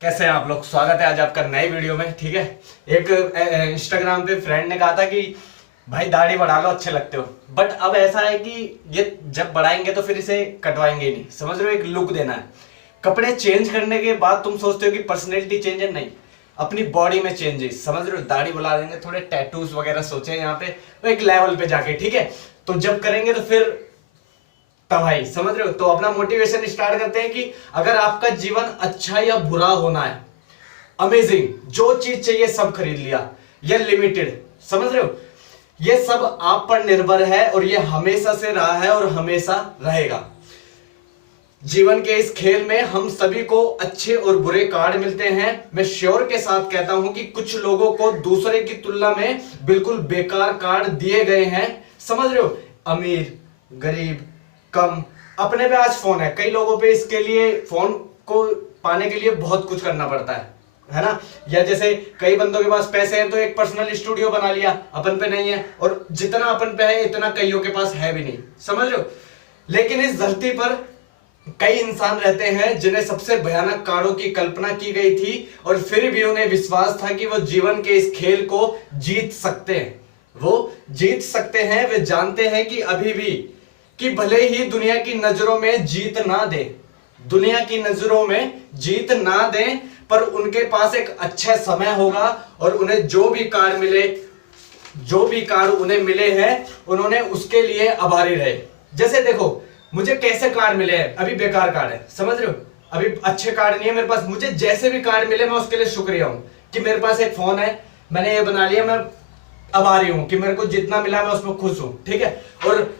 कैसे हैं आप लोग। स्वागत है आज आपका नए वीडियो में। ठीक है, एक इंस्टाग्राम पे फ्रेंड ने कहा था कि भाई दाढ़ी बढ़ा लो, अच्छे लगते हो। बट अब ऐसा है कि ये जब बढ़ाएंगे तो फिर इसे कटवाएंगे ही नहीं, समझ रहे हो। एक लुक देना है। कपड़े चेंज करने के बाद तुम सोचते हो कि पर्सनैलिटी चेंज है, नहीं, अपनी बॉडी में चेंजेस, समझ रहे हो। दाढ़ी बढ़ा देंगे, थोड़े टैटूज वगैरह सोचे यहाँ पे, तो एक लेवल पे जाके, ठीक है। तो जब करेंगे तो फिर तबाही, समझ रहे हो। तो अपना मोटिवेशन स्टार्ट करते हैं कि अगर आपका जीवन अच्छा या बुरा होना है, अमेजिंग, जो चीज चाहिए सब खरीद लिया, या लिमिटेड, समझ रहे हो। ये सब आप पर निर्भर है और ये हमेशा से रहा है और हमेशा रहेगा। जीवन के इस खेल में हम सभी को अच्छे और बुरे कार्ड मिलते हैं। मैं श्योर के साथ कहता हूं कि कुछ लोगों को दूसरे की तुलना में बिल्कुल बेकार कार्ड दिए गए हैं, समझ रहे हो। अमीर, गरीब, कम, अपने पे आज फोन है, कई लोगों पे इसके लिए, फोन को पाने के लिए बहुत कुछ करना पड़ता है ना। या जैसे कई बंदों के पास पैसे हैं तो एक पर्सनल स्टूडियो बना लिया, अपन पे नहीं है, और जितना अपन पे है इतना कईयों के पास है भी नहीं, समझ रहे हो। लेकिन इस धरती पर कई इंसान रहते हैं जिन्हें सबसे भयानक कार्डों की कल्पना की गई थी और फिर भी उन्हें विश्वास था कि वो जीवन के इस खेल को जीत सकते हैं। वो जीत सकते हैं, वे जानते हैं कि अभी भी, कि भले ही दुनिया की नजरों में जीत ना दे, दुनिया की नजरों में जीत ना दें, पर उनके पास एक अच्छा समय होगा और उन्हें जो भी कार्ड मिले, जो भी कार्ड उन्हें मिले हैं, उन्होंने उसके लिए आभारी रहे। जैसे देखो, मुझे कैसे कार्ड मिले हैं, अभी बेकार कार्ड है, समझ रहे हो, अभी अच्छे कार्ड नहीं है मेरे पास। मुझे जैसे भी कार्ड मिले मैं उसके लिए शुक्रिया हूं कि मेरे पास एक फोन है, मैंने ये बना लिया, मैं आभारी हूं कि मेरे को जितना मिला मैं उसमें खुश हूं, ठीक है। और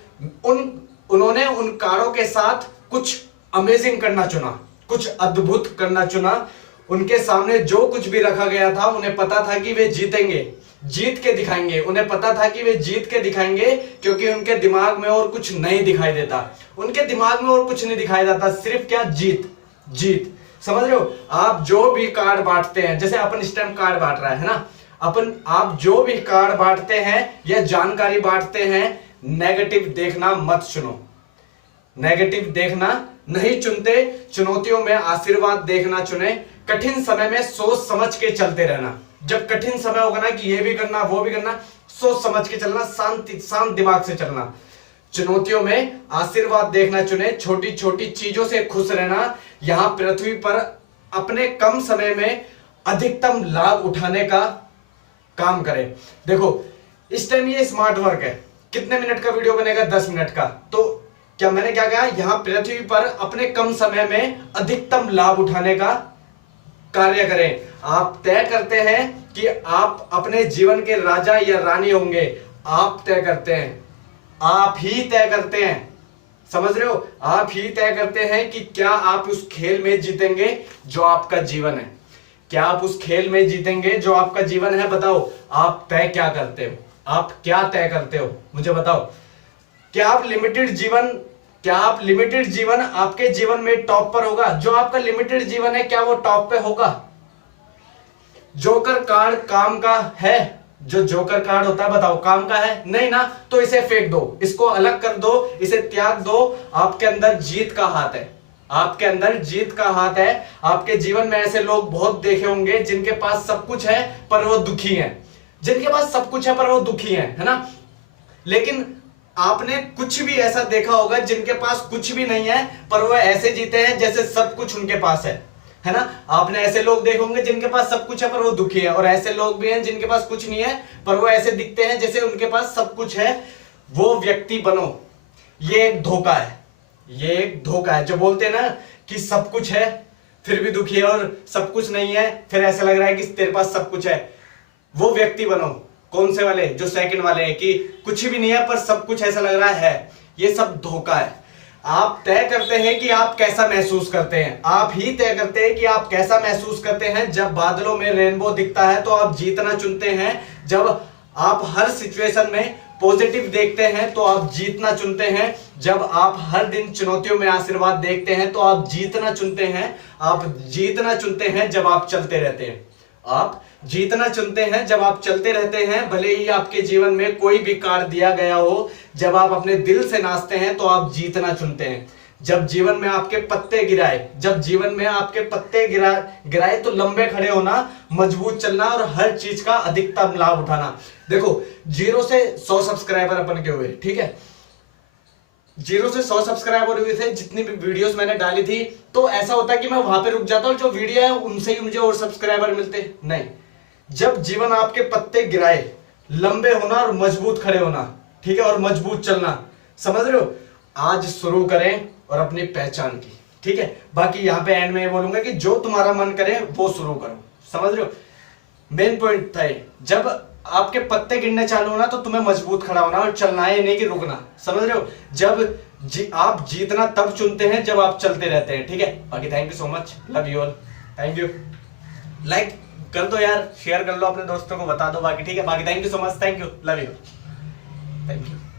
उन्होंने उन कार्डों के साथ कुछ अमेजिंग करना चुना, कुछ अद्भुत करना चुना। उनके सामने जो कुछ भी रखा गया था, उन्हें पता था कि वे जीतेंगे, जीत के दिखाएंगे। उन्हें पता था कि वे जीत के दिखाएंगे, क्योंकि उनके दिमाग में और कुछ नहीं दिखाई देता, उनके दिमाग में और कुछ नहीं दिखाई देता, सिर्फ क्या, जीत, जीत, समझ रहे हो। आप जो भी कार्ड बांटते हैं, जैसे अपन इस टाइम कार्ड बांट रहा है ना, आप जो भी कार्ड बांटते हैं या जानकारी बांटते हैं, नेगेटिव देखना मत चुनो, नेगेटिव देखना नहीं चुनते, चुनौतियों में आशीर्वाद देखना चुने। कठिन समय में सोच समझ के चलते रहना। जब कठिन समय होगा ना कि ये भी करना वो भी करना, सोच समझ के चलना, शांत दिमाग से चलना। चुनौतियों में आशीर्वाद देखना चुने, छोटी छोटी चीजों से खुश रहना। यहां पृथ्वी पर अपने कम समय में अधिकतम लाभ उठाने का काम करें। देखो, इस टाइम ये स्मार्ट वर्क है, कितने मिनट का वीडियो बनेगा, 10 मिनट का। तो क्या मैंने क्या कहा, यहां पृथ्वी पर अपने कम समय में अधिकतम लाभ उठाने का कार्य करें। आप तय करते हैं कि आप अपने जीवन के राजा या रानी होंगे, आप तय करते हैं, आप ही तय करते हैं, समझ रहे हो। आप ही तय करते हैं कि क्या आप उस खेल में जीतेंगे जो आपका जीवन है, क्या आप उस खेल में जीतेंगे जो आपका जीवन है। बताओ, आप तय क्या करते हो, आप क्या तय करते हो, मुझे बताओ। क्या आप लिमिटेड जीवन आपके जीवन में टॉप पर होगा। जो आपका लिमिटेड जीवन है, क्या वो टॉप पे होगा। जोकर कार्ड काम का है, जो जोकर कार्ड होता है, बताओ काम का है, नहीं ना, तो इसे फेंक दो, इसको अलग कर दो, इसे त्याग दो। आपके अंदर जीत का हाथ है, आपके अंदर जीत का हाथ है। आपके जीवन में ऐसे लोग बहुत देखे होंगे जिनके पास सब कुछ है पर वो दुखी हैं, जिनके पास सब कुछ है पर वो दुखी हैं, है ना। लेकिन आपने कुछ भी ऐसा देखा होगा जिनके पास कुछ भी नहीं है पर वो ऐसे जीते हैं जैसे सब कुछ उनके पास है ना। आपने ऐसे लोग देखे होंगे जिनके पास सब कुछ है पर वो दुखी है, और ऐसे लोग भी हैं जिनके पास कुछ नहीं है पर वो ऐसे दिखते हैं जैसे उनके पास सब कुछ है। वो व्यक्ति बनो। ये एक धोखा है, ये एक धोखा है। जो बोलते हैं ना कि सब कुछ है फिर भी दुखी है, और सब कुछ नहीं है फिर ऐसा लग रहा है कि तेरे पास सब कुछ है, वो व्यक्ति बनो। कौन से वाले, जो सेकंड वाले हैं कि कुछ भी नहीं है पर सब कुछ ऐसा लग रहा है, ये सब धोखा है। आप तय करते हैं कि आप कैसा महसूस करते हैं, आप ही तय करते हैं कि आप कैसा महसूस करते हैं। जब बादलों में रेनबो दिखता है तो आप जीतना चुनते हैं। जब आप हर सिचुएशन में पॉजिटिव देखते हैं तो आप जीतना चुनते हैं। जब आप हर दिन चुनौतियों में आशीर्वाद देखते हैं तो आप जीतना चुनते हैं। आप जीतना चुनते हैं जब आप चलते रहते हैं, आप जीतना चुनते हैं जब आप चलते रहते हैं। भले ही आपके जीवन में कोई भी कार्ड दिया गया हो, जब आप अपने दिल से नाचते हैं तो आप जीतना चुनते हैं। जब जीवन में आपके पत्ते गिराए, जब जीवन में आपके पत्ते गिराए तो लंबे खड़े होना, मजबूत चलना और हर चीज का अधिकतम लाभ उठाना। देखो 0 से 100 सब्सक्राइबर अपन के हुए, ठीक है, 0 से 100 सब्सक्राइबर हुए थे, जितनी भी वीडियोस मैंने डाली थी, तो ऐसा होता है कि मैं वहां पे रुक जाता हूँ, जो वीडियो है उनसे ही मुझे और सब्सक्राइबर मिलते नहीं। जब जीवन आपके पत्ते गिराए, लंबे होना और मजबूत खड़े होना, ठीक है, और मजबूत चलना, समझ रहे हो। आज शुरू करें और अपनी पहचान की, ठीक है। बाकी यहाँ पे एंड में ये बोलूंगा कि जो तुम्हारा मन करे वो शुरू करो, समझ रहे हो। मेन पॉइंट था ये, जब आपके पत्ते गिरने चालू होना तो तुम्हें मजबूत खड़ा होना और चलना है, नहीं कि रुकना, समझ रहे हो। जब आप जीतना तब चुनते हैं जब आप चलते रहते हैं, ठीक है। बाकी thank you so much, love you all, thank you. Like कर दो यार, शेयर कर लो अपने दोस्तों को, बता दो बाकी, ठीक है। बाकी thank you so much, thank you, love you, thank you.